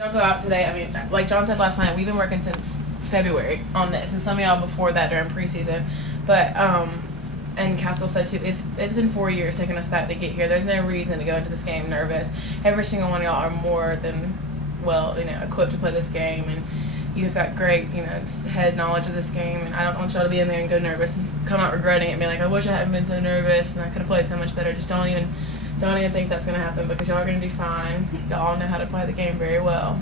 Y'all go out today. I mean, like John said last night, we've been working since February on this, and some of y'all before that during preseason. But and Castle said too, it's been 4 years taking us back to get here. There's no reason to go into this game nervous. Every single one of y'all are more than equipped to play this game, and you've got great head knowledge of this game. And I don't want y'all to be in there and go nervous and come out regretting it, and be like, I wish I hadn't been so nervous and I could have played so much better. Just don't even think that's going to happen, because y'all are going to do fine. Y'all know how to play the game very well.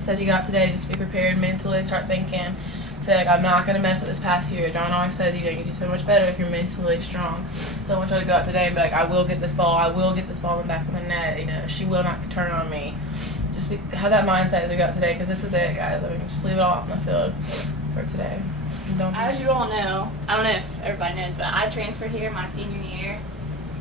So as you got today, just be prepared mentally, start thinking. Say, like, I'm not going to mess up this past year. John always says you do so much better if you're mentally strong. So I want y'all to go out today and be like, I will get this ball. I will get this ball in the back of the net. She will not turn on me. Just have that mindset as we go out today, because this is it, guys. I mean, just leave it all out on the field for today. As you all know, I don't know if everybody knows, but I transferred here my senior year.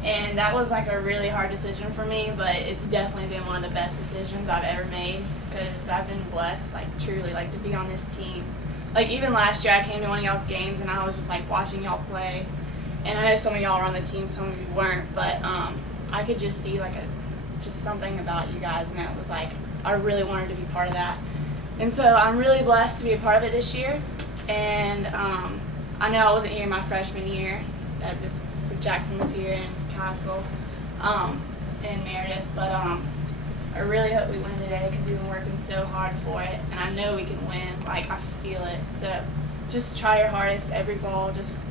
And that was like a really hard decision for me, but it's definitely been one of the best decisions I've ever made, because I've been blessed, truly, to be on this team. Even last year I came to one of y'all's games and I was just watching y'all play. And I know some of y'all were on the team, some of you weren't, but I could just see just something about you guys, and it was I really wanted to be part of that. And so I'm really blessed to be a part of it this year. And I know I wasn't here my freshman year, Jackson was here and Castle and Meredith, but I really hope we win today, because we've been working so hard for it, and I know we can win. I feel it. So just try your hardest every ball. Just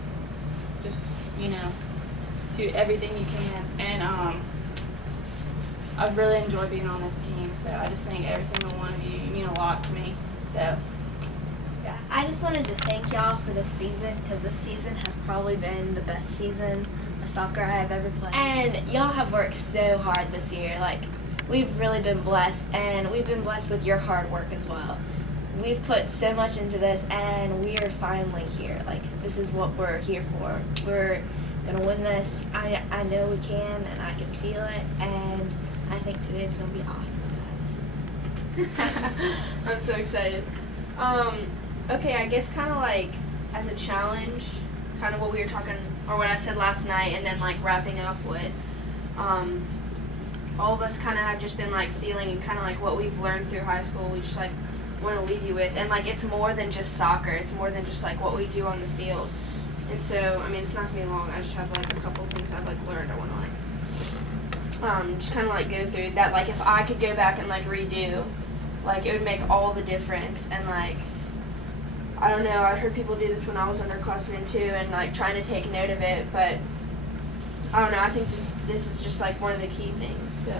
do everything you can. And I've really enjoyed being on this team. So I just think every single one of you mean a lot to me. So yeah. I just wanted to thank y'all for this season, because this season has probably been the best season of soccer I have ever played. And y'all have worked so hard this year. We've really been blessed, and we've been blessed with your hard work as well. We've put so much into this, and we are finally here. This is what we're here for. We're going to win this. I know we can, and I can feel it, and I think today's going to be awesome, guys. I'm so excited. Okay, I guess as a challenge, what we were talking, or what I said last night, and then wrapping up with, all of us have just been feeling and what we've learned through high school. We just want to leave you with, and it's more than just soccer. It's more than just what we do on the field. And so it's not gonna be long. I just have a couple of things I've learned. I want to just go through that. If I could go back and redo, it would make all the difference. And I don't know, I heard people do this when I was underclassmen too, and trying to take note of it, but I don't know, I think this is just one of the key things. So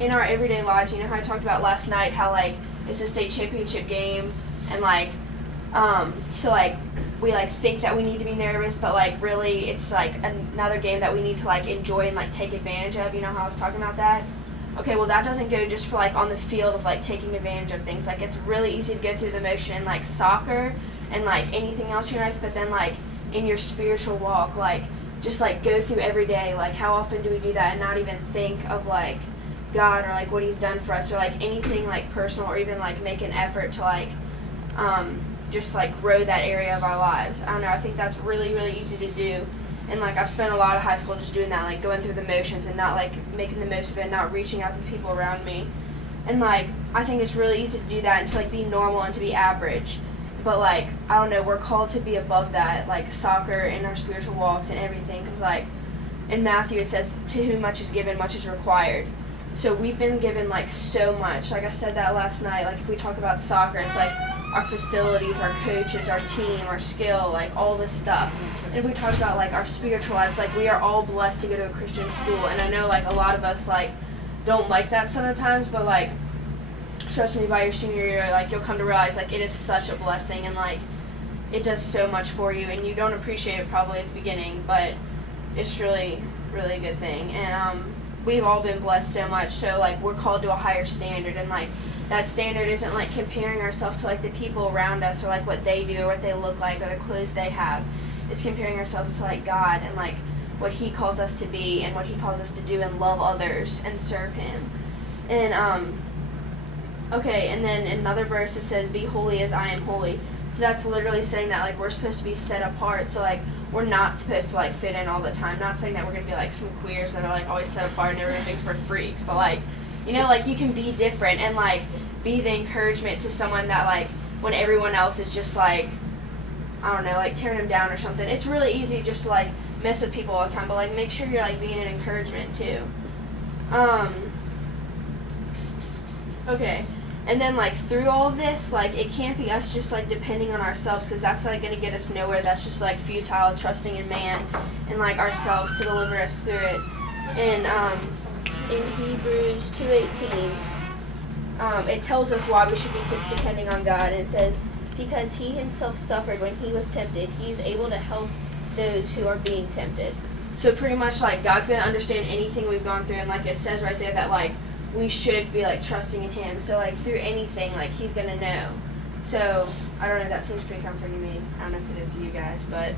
in our everyday lives, how I talked about last night, how it's a state championship game, and so we think that we need to be nervous, but really it's another game that we need to enjoy and take advantage of. How I was talking about that? Okay, well that doesn't go just for on the field of taking advantage of things. It's really easy to go through the motion in soccer and anything else in your life, but then in your spiritual walk, just go through every day. How often do we do that and not even think of God or what He's done for us, or anything personal, or even make an effort to just grow that area of our lives. I don't know, I think that's really, really easy to do. And I've spent a lot of high school just doing that, going through the motions and not making the most of it, not reaching out to the people around me. And I think it's really easy to do that and to be normal and to be average. But I don't know, we're called to be above that, soccer and our spiritual walks and everything, because in Matthew it says, to whom much is given, much is required. So we've been given so much. I said that last night, if we talk about soccer, it's our facilities, our coaches, our team, our skill, all this stuff. And if we talk about our spiritual lives, we are all blessed to go to a Christian school. And I know a lot of us don't like that sometimes, but trust me, by your senior year, you'll come to realize it is such a blessing, and it does so much for you, and you don't appreciate it probably at the beginning, but it's really, really a good thing. And we've all been blessed so much, so we're called to a higher standard, and that standard isn't comparing ourselves to the people around us, or what they do or what they look like or the clothes they have. It's comparing ourselves to God and what He calls us to be and what He calls us to do, and love others and serve Him. And okay, and then in another verse it says, be holy as I am holy. So that's literally saying that, like, we're supposed to be set apart. So, like, we're not supposed to, like, fit in all the time. Not saying that we're going to be, like, some queers that are, like, always set apart and everyone thinks we're freaks. But, like, you know, like, you can be different and, like, be the encouragement to someone that, like, when everyone else is just, like, I don't know, like, tearing them down or something. It's really easy just to, like, mess with people all the time. But, like, make sure you're, like, being an encouragement, too. Okay. And then, like, through all of this, like, it can't be us just, like, depending on ourselves, because that's, like, going to get us nowhere. That's just, like, futile, trusting in man and, like, ourselves to deliver us through it. And in Hebrews 2:18, it tells us why we should be depending on God. And it says, because he himself suffered when he was tempted, he is able to help those who are being tempted. So pretty much, like, God's going to understand anything we've gone through. And, like, it says right there that, like, we should be, like, trusting in him. So, like, through anything, like, he's going to know. So, I don't know, that seems pretty comforting to me. I don't know if it is to you guys, but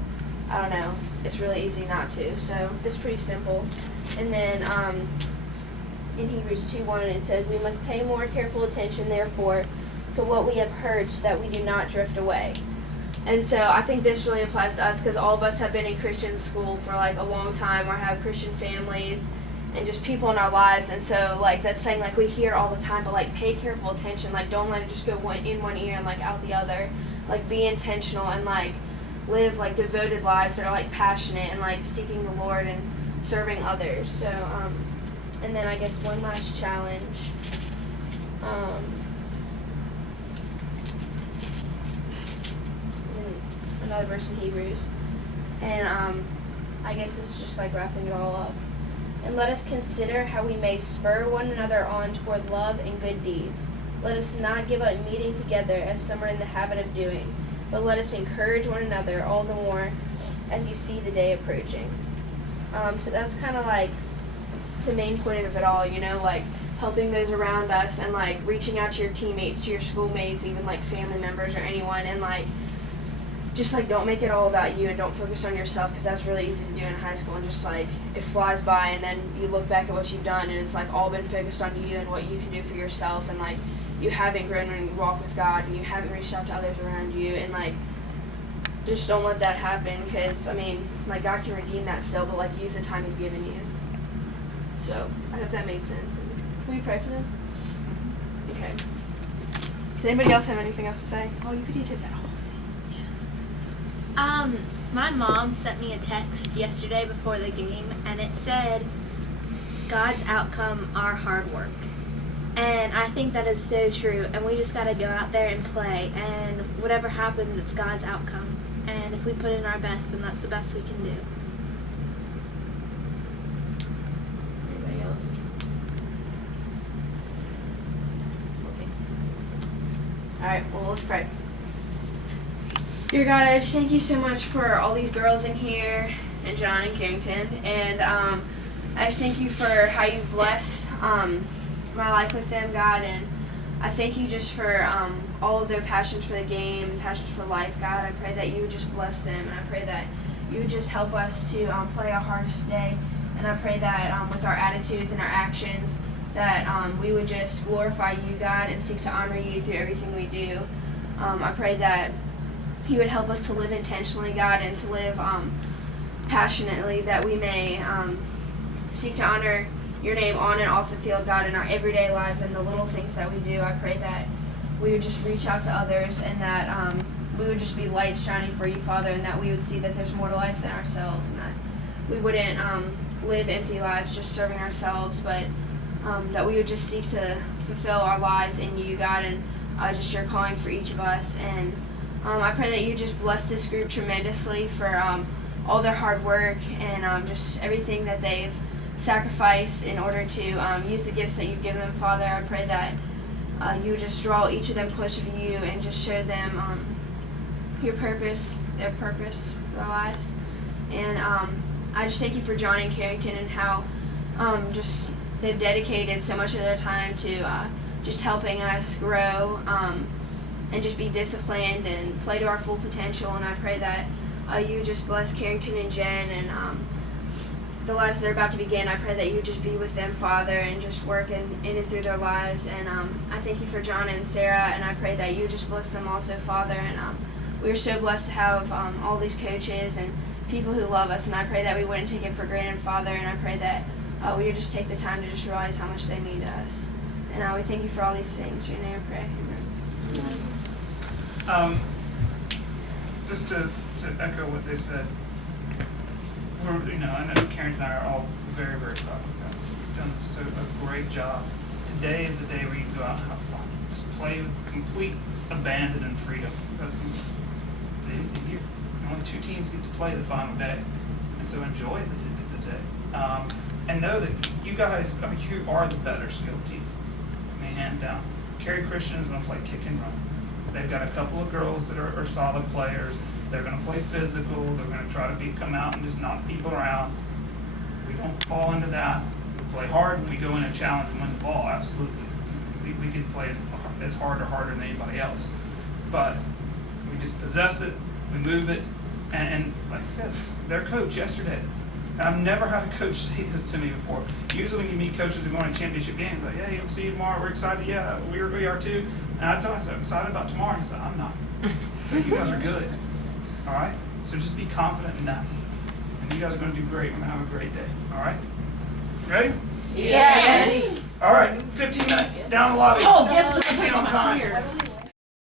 I don't know. It's really easy not to. So, it's pretty simple. And then, in Hebrews 2:1, it says, we must pay more careful attention, therefore, to what we have heard so that we do not drift away. And so, I think this really applies to us because all of us have been in Christian school for, like, a long time or have Christian families and just people in our lives. And so, like, that's saying, like, we hear all the time, but, like, pay careful attention. Like, don't let it just go in one ear and, like, out the other. Like, be intentional and, like, live, like, devoted lives that are, like, passionate and, like, seeking the Lord and serving others. So, and then I guess one last challenge. Another verse in Hebrews. And, I guess it's just, like, wrapping it all up. And let us consider how we may spur one another on toward love and good deeds. Let us not give up meeting together as some are in the habit of doing, but let us encourage one another all the more as you see the day approaching. So that's kind of like the main point of it all, you know, like helping those around us and like reaching out to your teammates, to your schoolmates, even like family members or anyone, and like just like don't make it all about you and don't focus on yourself, because that's really easy to do in high school, and just like it flies by and then you look back at what you've done and it's like all been focused on you and what you can do for yourself, and like you haven't grown in your walk with God and you haven't reached out to others around you, and like just don't let that happen, because I mean like God can redeem that still, but like use the time he's given you. So I hope that made sense. And can we pray for them? Okay. Does anybody else have anything else to say? Oh, you could did that whole thing. My mom sent me a text yesterday before the game, and it said, God's outcome, our hard work. And I think that is so true, and we just got to go out there and play, and whatever happens, it's God's outcome. And if we put in our best, then that's the best we can do. Anybody else? Okay. Alright, well, let's pray. Dear God, I just thank you so much for all these girls in here, and John and Carrington, and I just thank you for how you've blessed my life with them, God, and I thank you just for all of their passions for the game and passions for life, God. I pray that you would just bless them, and I pray that you would just help us to play our hardest day, and I pray that with our attitudes and our actions that we would just glorify you, God, and seek to honor you through everything we do. I pray that you would help us to live intentionally, God, and to live passionately, that we may seek to honor your name on and off the field, God, in our everyday lives and the little things that we do. I pray that we would just reach out to others, and that we would just be lights shining for you, Father, and that we would see that there's more to life than ourselves, and that we wouldn't live empty lives just serving ourselves, but that we would just seek to fulfill our lives in you, God, and just your calling for each of us. And I pray that you just bless this group tremendously for all their hard work and just everything that they've sacrificed in order to use the gifts that you've given them, Father. I pray that you would just draw each of them closer to you and just show them your purpose, their purpose for their lives. And I just thank you for John and Carrington and how just they've dedicated so much of their time to just helping us grow and just be disciplined and play to our full potential. And I pray that you just bless Carrington and Jen and the lives they're about to begin. I pray that you just be with them, Father, and just work in and through their lives. And I thank you for John and Sarah, and I pray that you just bless them also, Father. And we're so blessed to have all these coaches and people who love us, and I pray that we wouldn't take it for granted, Father, and I pray that we would just take the time to just realize how much they mean to us. And we thank you for all these things. In your name I pray. Amen. Just to echo what they said, I know Karen and I are all very, very proud of you guys. You've done a great job. Today is the day where you go out and have fun. Just play with complete abandon and freedom. That's the end of the year. Only 2 teams get to play the final day, and so enjoy the day. And know that you guys are the better skilled team. I mean, hands down. Cary Christian is going to play kick and run. They've got a couple of girls that are solid players. They're going to play physical. They're going to try to come out and just knock people around. We don't fall into that. We play hard when we go in and challenge and win the ball, absolutely. We can play as hard or harder than anybody else. But we just possess it, we move it, and like I said, their coach yesterday, and I've never had a coach say this to me before. Usually when you meet coaches that go into championship games, like, yeah, you'll see you tomorrow, we're excited, yeah, we are too. And I told him, I'm excited about tomorrow. He said, I'm not. So you guys are good. All right? So just be confident in that. And you guys are going to do great. We're going to have a great day. All right? Ready? Yes. All right. 15 minutes down the lobby. Oh, yes, Be on time.